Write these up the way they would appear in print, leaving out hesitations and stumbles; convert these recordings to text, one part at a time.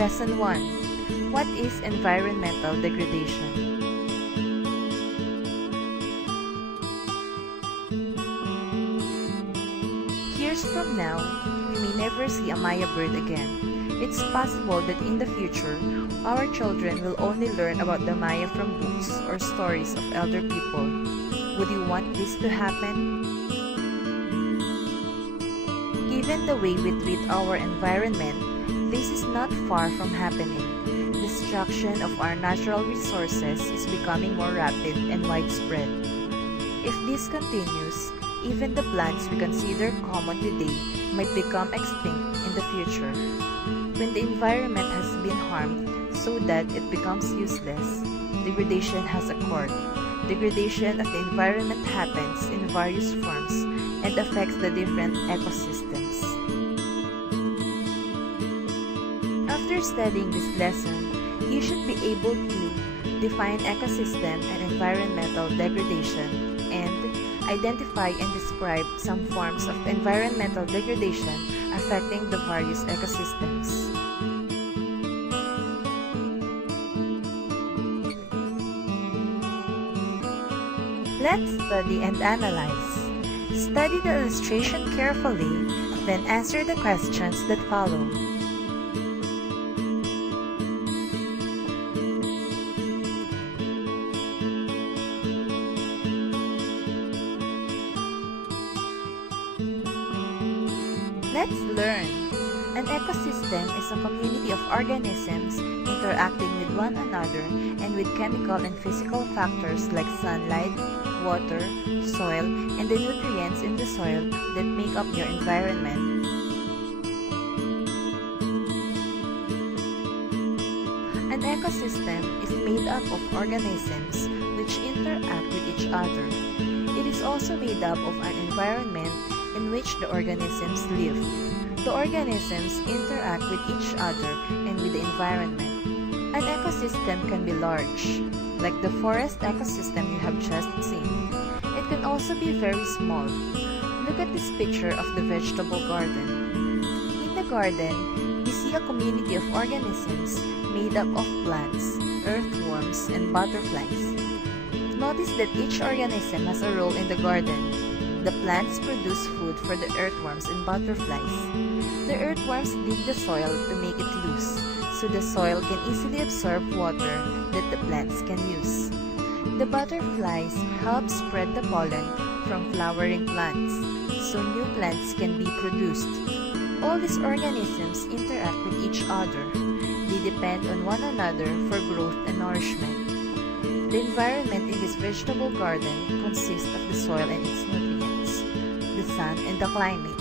Lesson 1. What is environmental degradation? Years from now, we may never see a Maya bird again. It's possible that in the future, our children will only learn about the Maya from books or stories of elder people. Would you want this to happen? Given the way we treat our environment, this is not far from happening. Destruction of our natural resources is becoming more rapid and widespread. If this continues, even the plants we consider common today might become extinct in the future. When the environment has been harmed so that it becomes useless, degradation has occurred. Degradation of the environment happens in various forms and affects the different ecosystems. After studying this lesson, you should be able to define ecosystem and environmental degradation and identify and describe some forms of environmental degradation affecting the various ecosystems. Let's study and analyze. Study the illustration carefully, then answer the questions that follow. Let's learn. An ecosystem is a community of organisms interacting with one another and with chemical and physical factors like sunlight, water, soil, and the nutrients in the soil that make up their environment. An ecosystem is made up of organisms which interact with each other. It is also made up of an environment in which the organisms live. The organisms interact with each other and with the environment. An ecosystem can be large, like the forest ecosystem you have just seen. It can also be very small. Look at this picture of the vegetable garden. In the garden, we see a community of organisms made up of plants, earthworms, and butterflies. Notice that each organism has a role in the garden. The plants produce food for the earthworms and butterflies. The earthworms dig the soil to make it loose, so the soil can easily absorb water that the plants can use. The butterflies help spread the pollen from flowering plants, so new plants can be produced. All these organisms interact with each other. They depend on one another for growth and nourishment. The environment in this vegetable garden consists of the soil and its nutrients, the sun and the climate.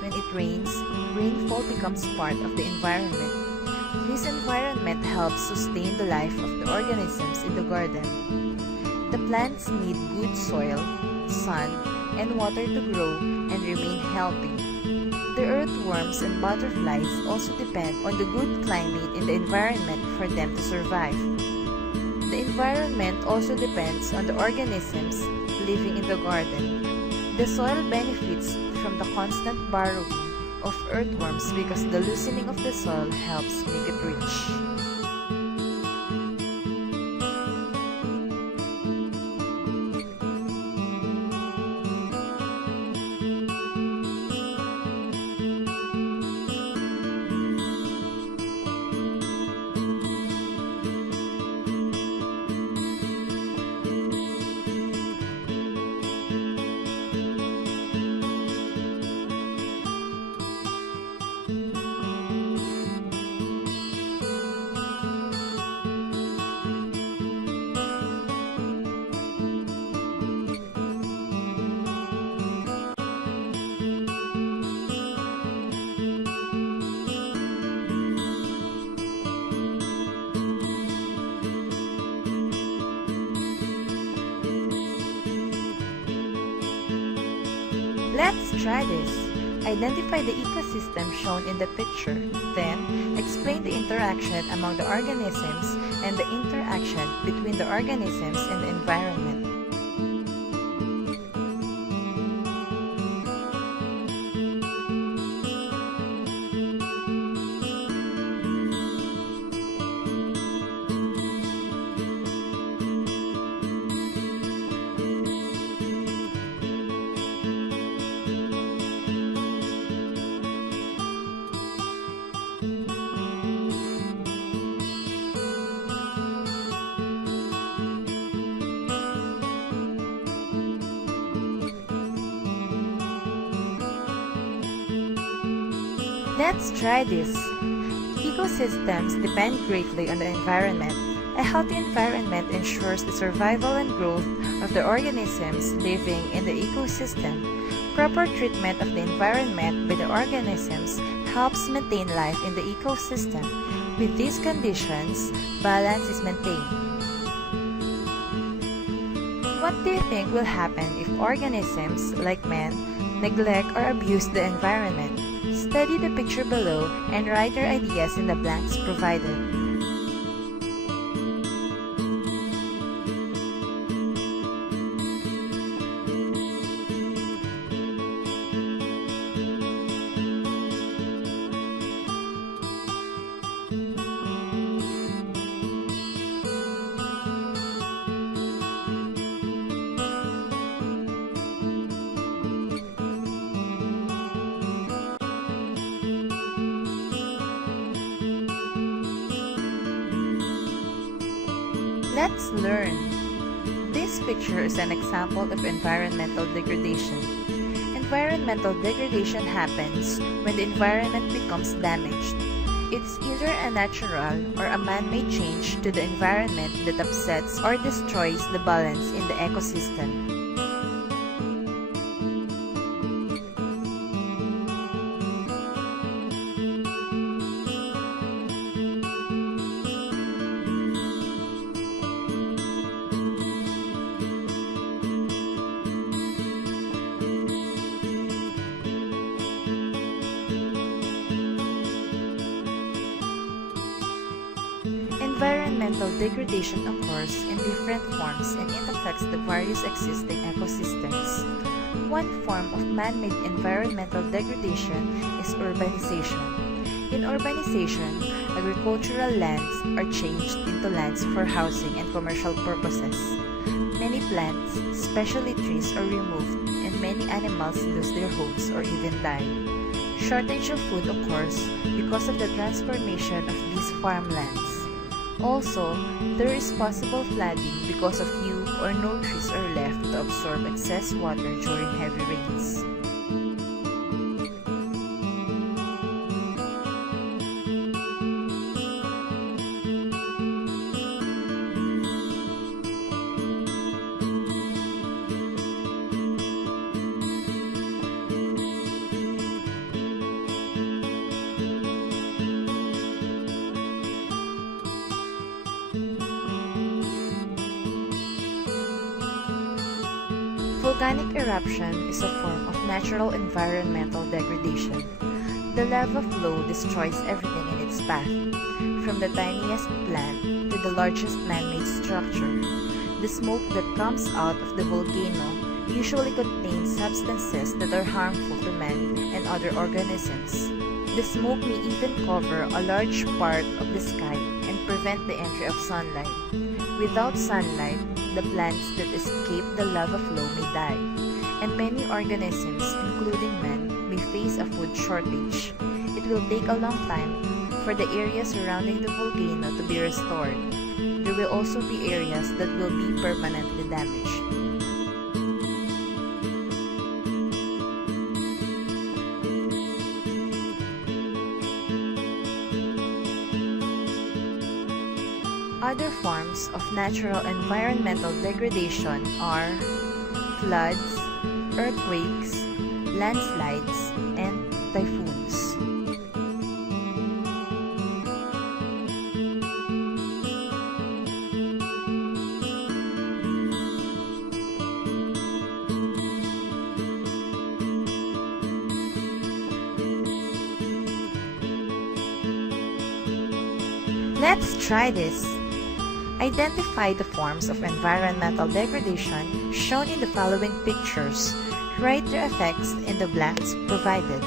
When it rains, rainfall becomes part of the environment. This environment helps sustain the life of the organisms in the garden. The plants need good soil, sun, and water to grow and remain healthy. The earthworms and butterflies also depend on the good climate in the environment for them to survive. The environment also depends on the organisms living in the garden. The soil benefits from the constant burrowing of earthworms because the loosening of the soil helps make it rich. Let's try this. Identify the ecosystem shown in the picture. Then, explain the interaction among the organisms and the interaction between the organisms and the environment. Let's try this. Ecosystems depend greatly on the environment. A healthy environment ensures the survival and growth of the organisms living in the ecosystem. Proper treatment of the environment by the organisms helps maintain life in the ecosystem. With these conditions, balance is maintained. What do you think will happen if organisms, like man, neglect or abuse the environment? Study the picture below and write your ideas in the blanks provided. Let's learn. This picture is an example of environmental degradation. Environmental degradation happens when the environment becomes damaged. It's either a natural or a man-made change to the environment that upsets or destroys the balance in the ecosystem. Environmental degradation occurs in different forms and it affects the various existing ecosystems. One form of man-made environmental degradation is urbanization. In urbanization, agricultural lands are changed into lands for housing and commercial purposes. Many plants, especially trees, are removed and many animals lose their homes or even die. Shortage of food occurs because of the transformation of these farmlands. Also, there is possible flooding because of few or no trees are left to absorb excess water during heavy rains. Volcanic eruption is a form of natural environmental degradation. The lava flow destroys everything in its path, from the tiniest plant to the largest man-made structure. The smoke that comes out of the volcano usually contains substances that are harmful to man and other organisms. The smoke may even cover a large part of the sky and prevent the entry of sunlight. Without sunlight, the plants that escape the lava flow may die, and many organisms, including man, may face a food shortage. It will take a long time for the area surrounding the volcano to be restored. There will also be areas that will be permanently damaged. Other forms of natural environmental degradation are floods, earthquakes, landslides, and typhoons. Let's try this. Identify the forms of environmental degradation shown in the following pictures. Write their effects in the blanks provided.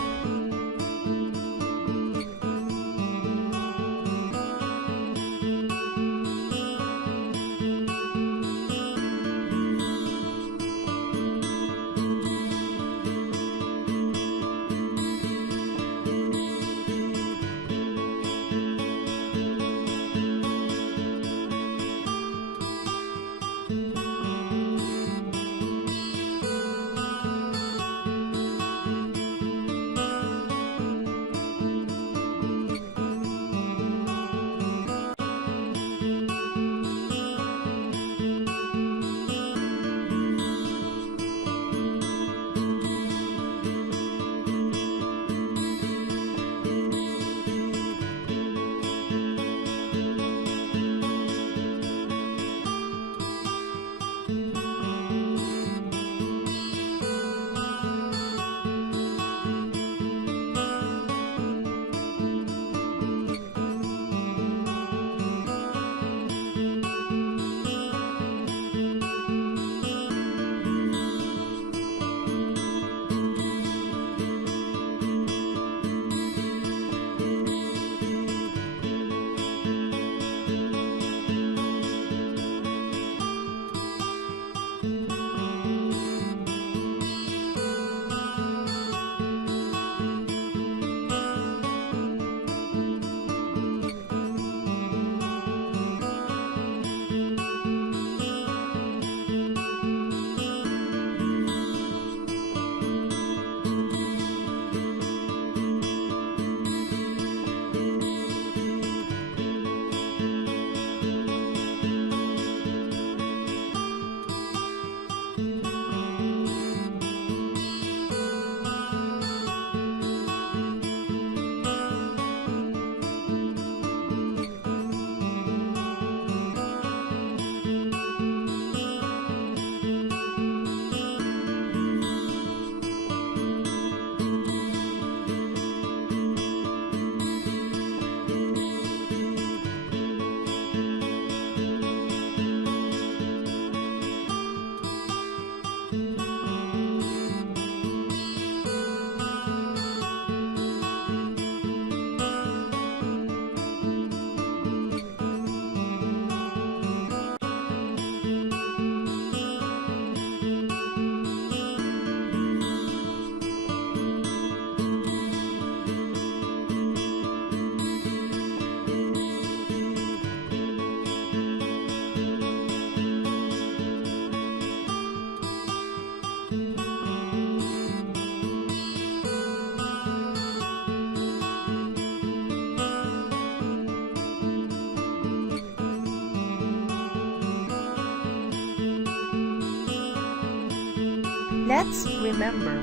Let's remember,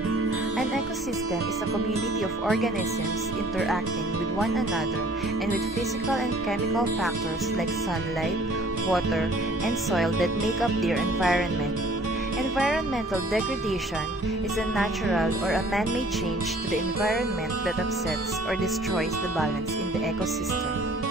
an ecosystem is a community of organisms interacting with one another and with physical and chemical factors like sunlight, water, and soil that make up their environment. Environmental degradation is a natural or a man-made change to the environment that upsets or destroys the balance in the ecosystem.